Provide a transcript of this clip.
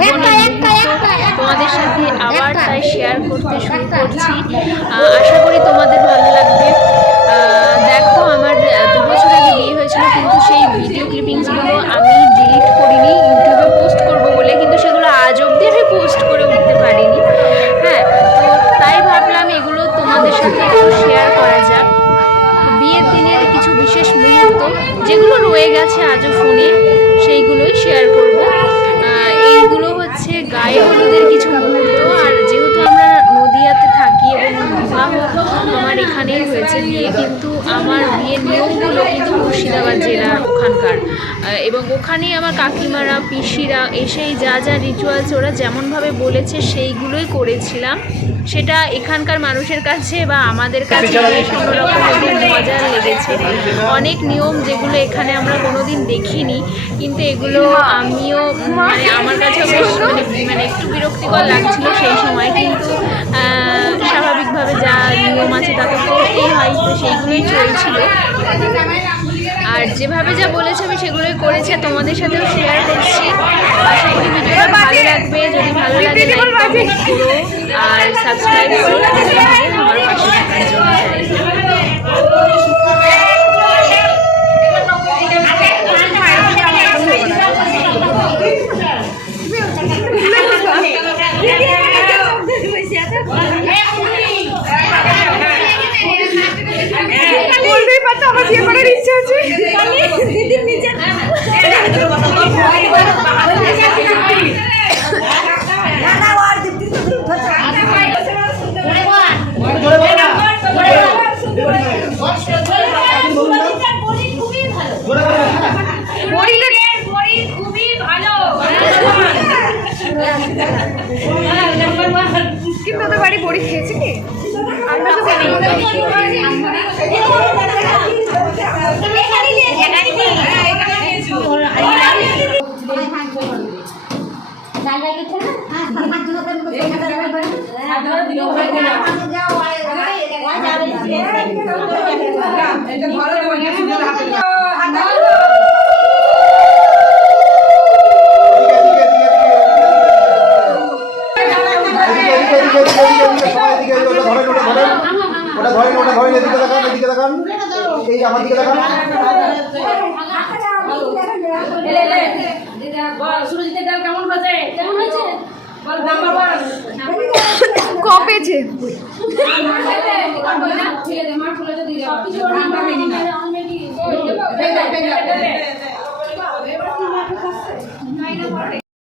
জীবনের মুহূর্ত তোমাদের সাথে আবার তাই শেয়ার করতে শুরু করছি। আশা করি তোমাদের ভালো লাগবে। দেখো, আমার 2 বছর আগে বিয়ে হয়েছিল, কিন্তু সেই ভিডিও ক্লিপিংসগুলো আমি ডিলিট করিনি ইউটিউবে পোস্ট করব বলে, কিন্তু সেগুলো আজ অবধি আমি পোস্ট করে উঠতে পারিনি। হ্যাঁ, তো তাই ভাবলাম এগুলো তোমাদের সাথে একটু শেয়ার করা যাক। বিয়ের দিনের কিছু বিশেষ মুহূর্ত যেগুলো রয়ে গেছে আজও ফোনে, সেইগুলোই শেয়ার করব। এইগুলো হচ্ছে গায়ে হলুদের কিছু মুহূর্ত। আর যেহেতু আমরা নদিয়াতে থাকি এবং বিবাহ আমার এখানেই হয়েছে বিয়ে, কিন্তু আমার বিয়ের নিয়মগুলো কিন্তু মুর্শিদাবাদ জেলার ওখানকার, এবং ওখানেই আমার কাকিমারা পিসিরা এসেই যা যা রিচুয়ালস ওরা যেমনভাবে বলেছে সেইগুলোই করেছিলাম। সেটা এখানকার মানুষের কাছে বা আমাদের কাছে বেশ অন্যরকম মজার লেগেছে। অনেক নিয়ম যেগুলো এখানে আমরা কোনোদিন দেখিনি, কিন্তু এগুলো আমিও মানে আমার কাছেও বেশ মানে একটু বিরক্তিকর লাগছিল সেই সময়, কিন্তু স্বাভাবিকভাবে যা নিয়ম আছে তা তো করতেই হয়, তো সেইগুলোই চলছিল। আর যেভাবে যা বলেছে আমি সেগুলোই করেছি, তোমাদের সাথেও শেয়ার করছি। আশা করি ভিডিওটা ভালো লাগবে। যদি ভালো লাগে লাইক কমেন্ট করো আর সাবস্ক্রাইব করো আমার পাশে থাকার জন্য। কিন্তু তোদের বাড়ি বড়ি খেয়েছে কি? কপেছে